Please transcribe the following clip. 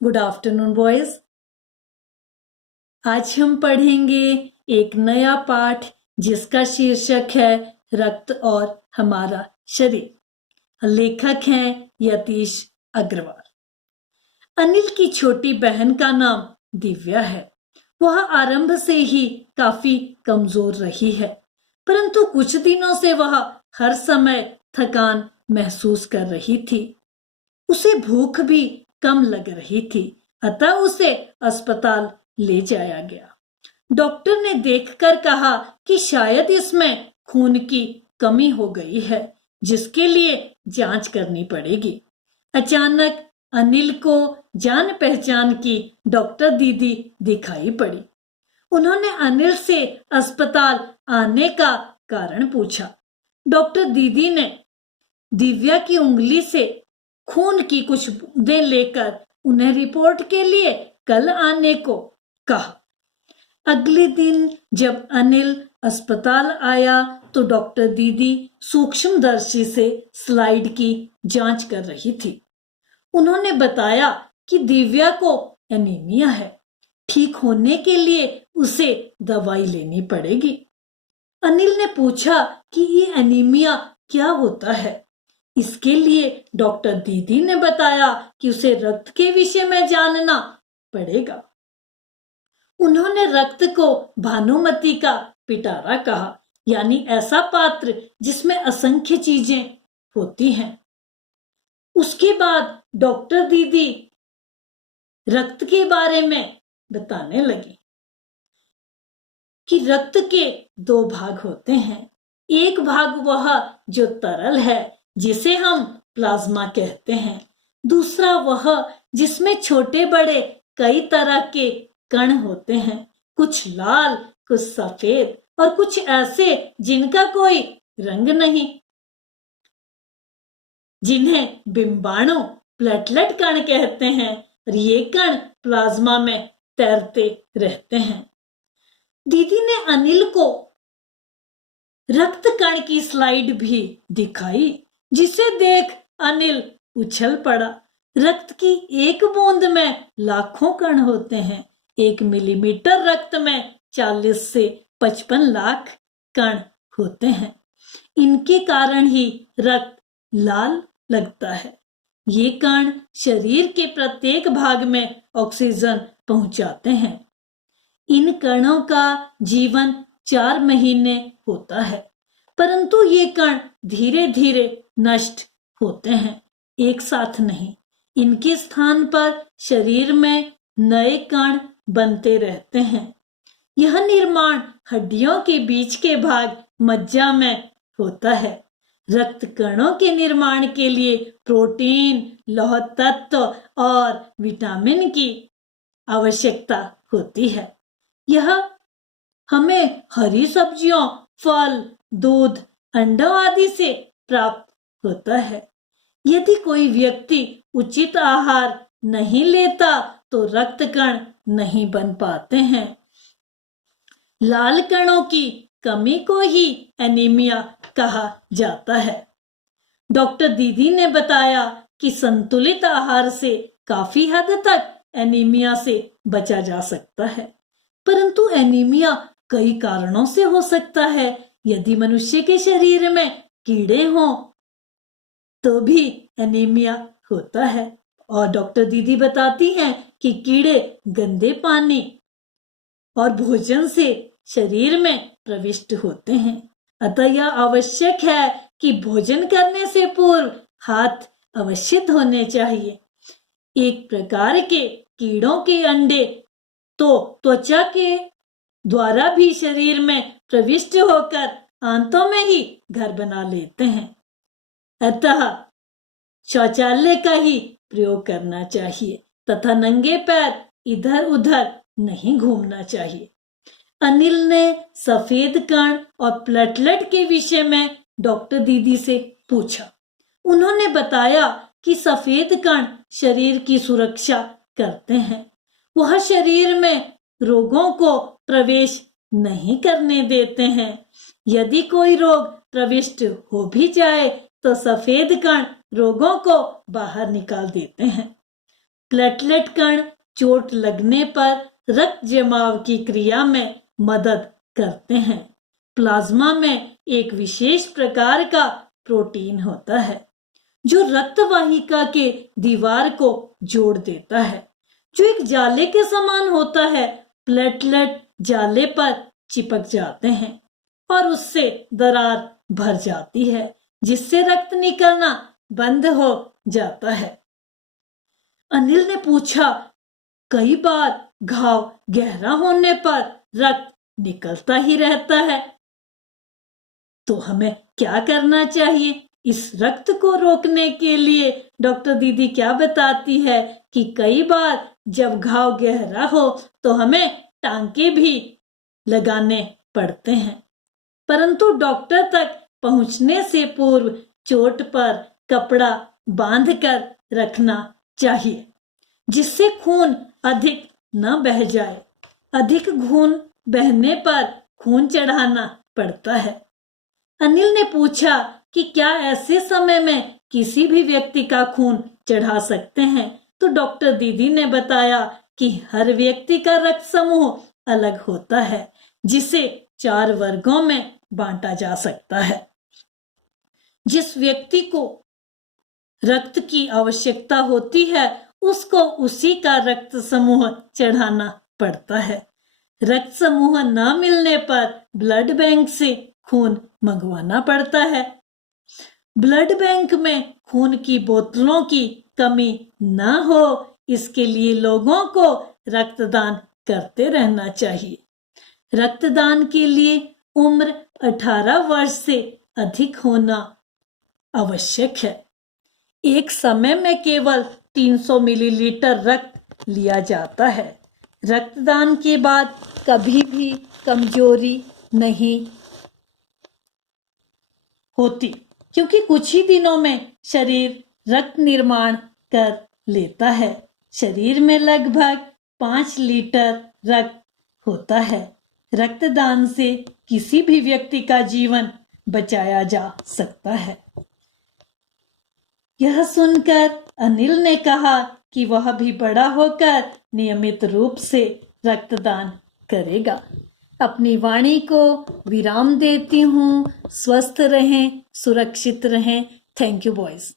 Good afternoon boys. आज हम पढ़ेंगे एक नया पाठ जिसका शीर्षक है रक्त और हमारा शरीर। लेखक हैं यतीश अग्रवाल। अनिल की छोटी बहन का नाम दिव्या है। वह आरंभ से ही काफी कमजोर रही है, परंतु कुछ दिनों से वह हर समय थकान महसूस कर रही थी। उसे भूख भी कम लग रही थी, अतः उसे अस्पताल ले जाया गया। डॉक्टर ने देखकर कहा कि शायद इसमें खून की कमी हो गई है, जिसके लिए जांच करनी पड़ेगी। अचानक अनिल को जान पहचान की डॉक्टर दीदी दिखाई पड़ी। उन्होंने अनिल से अस्पताल आने का कारण पूछा। डॉक्टर दीदी ने दिव्या की उंगली से खून की कुछ बूंदें लेकर उन्हें रिपोर्ट के लिए कल आने को कहा। अगले दिन जब अनिल अस्पताल आया तो डॉक्टर दीदी सूक्ष्मदर्शी से स्लाइड की जांच कर रही थी। उन्होंने बताया कि दिव्या को एनीमिया है। ठीक होने के लिए उसे दवाई लेनी पड़ेगी। अनिल ने पूछा कि ये एनीमिया क्या होता है। इसके लिए डॉक्टर दीदी ने बताया कि उसे रक्त के विषय में जानना पड़ेगा। उन्होंने रक्त को भानुमति का पिटारा कहा, यानी ऐसा पात्र जिसमें असंख्य चीजें होती हैं। उसके बाद डॉक्टर दीदी रक्त के बारे में बताने लगी कि रक्त के दो भाग होते हैं। एक भाग वह जो तरल है, जिसे हम प्लाज्मा कहते हैं। दूसरा वह जिसमें छोटे बड़े कई तरह के कण होते हैं, कुछ लाल, कुछ सफेद और कुछ ऐसे जिनका कोई रंग नहीं, जिन्हें बिंबाणु प्लेटलेट कण कहते हैं। और ये कण प्लाज्मा में तैरते रहते हैं। दीदी ने अनिल को रक्त कण की स्लाइड भी दिखाई, जिसे देख अनिल उछल पड़ा। रक्त की एक बूंद में लाखों कण होते हैं। 1 मिलीमीटर रक्त में 40 से 55 लाख कण होते हैं। इनके कारण ही रक्त लाल लगता है। ये कण शरीर के प्रत्येक भाग में ऑक्सीजन पहुंचाते हैं। इन कणों का जीवन 4 महीने होता है, परंतु ये कण धीरे धीरे नष्ट होते हैं, एक साथ नहीं। इनके स्थान पर शरीर में नए कण बनते रहते हैं। यह निर्माण हड्डियों के बीच के भाग मज्जा में होता है। रक्त कणों के निर्माण के लिए प्रोटीन, लौह तत्व और विटामिन की आवश्यकता होती है। यह हमें हरी सब्जियों, फल, दूध, अंडों आदि से प्राप्त होता है। यदि कोई व्यक्ति उचित आहार नहीं लेता तो रक्त कण नहीं बन पाते हैं। लाल कणों की कमी को ही एनीमिया कहा जाता है। डॉक्टर दीदी ने बताया कि संतुलित आहार से काफी हद तक एनीमिया से बचा जा सकता है, परंतु एनीमिया कई कारणों से हो सकता है। यदि मनुष्य के शरीर में कीड़े हों तो भी एनीमिया होता है। और डॉक्टर दीदी बताती हैं कि कीड़े गंदे पानी और भोजन से शरीर में प्रविष्ट होते हैं। अतः यह आवश्यक है कि भोजन करने से पूर्व हाथ अवश्य धोने चाहिए। एक प्रकार के कीड़ों के अंडे तो त्वचा के द्वारा भी शरीर में प्रविष्ट होकर आंतों में ही घर बना लेते हैं। अतः शौचालय का ही प्रयोग करना चाहिए तथा नंगे पैर इधर उधर नहीं घूमना चाहिए। अनिल ने सफेद कण और प्लेटलेट के विषय में डॉक्टर दीदी से पूछा। उन्होंने बताया कि सफेद कण शरीर की सुरक्षा करते हैं। वह शरीर में रोगों को प्रवेश नहीं करने देते हैं। यदि कोई रोग प्रविष्ट हो भी जाए तो सफेद कण रोगों को बाहर निकाल देते हैं। प्लेटलेट कण चोट लगने पर रक्त जमाव की क्रिया में मदद करते हैं। प्लाज्मा में एक विशेष प्रकार का प्रोटीन होता है जो रक्त वाहिका के दीवार को जोड़ देता है, जो एक जाले के समान होता है। प्लेटलेट जाले पर चिपक जाते हैं और उससे दरार भर जाती है, जिससे रक्त निकलना बंद हो जाता है। अनिल ने पूछा, कई बार घाव गहरा होने पर रक्त निकलता ही रहता है, तो हमें क्या करना चाहिए? इस रक्त को रोकने के लिए डॉक्टर दीदी क्या बताती है कि कई बार जब घाव गहरा हो तो हमें टांके भी लगाने पड़ते हैं, परंतु डॉक्टर तक पहुंचने से पूर्व चोट पर कपड़ा बांधकर रखना चाहिए, जिससे खून अधिक न बह जाए। अधिक खून बहने पर खून चढ़ाना पड़ता है। अनिल ने पूछा कि क्या ऐसे समय में किसी भी व्यक्ति का खून चढ़ा सकते हैं? तो डॉक्टर दीदी ने बताया कि हर व्यक्ति का रक्त समूह अलग होता है, जिसे 4 वर्गों में बांटा जा सकता है। जिस व्यक्ति को रक्त की आवश्यकता होती है उसको उसी का रक्त समूह चढ़ाना पड़ता है। रक्त समूह न मिलने पर ब्लड बैंक से खून मंगवाना पड़ता है। ब्लड बैंक में खून की बोतलों की कमी न हो, इसके लिए लोगों को रक्तदान करते रहना चाहिए। रक्तदान के लिए उम्र 18 वर्ष से अधिक होना आवश्यक है। एक समय में केवल 300 मिलीलीटर रक्त लिया जाता है। रक्तदान के बाद कभी भी कमजोरी नहीं होती, क्योंकि कुछ ही दिनों में शरीर रक्त निर्माण कर लेता है। शरीर में लगभग 5 लीटर रक्त होता है। रक्तदान से किसी भी व्यक्ति का जीवन बचाया जा सकता है। यह सुनकर अनिल ने कहा कि वह भी बड़ा होकर नियमित रूप से रक्तदान करेगा। अपनी वाणी को विराम देती हूँ। स्वस्थ रहें, सुरक्षित रहें। Thank you boys.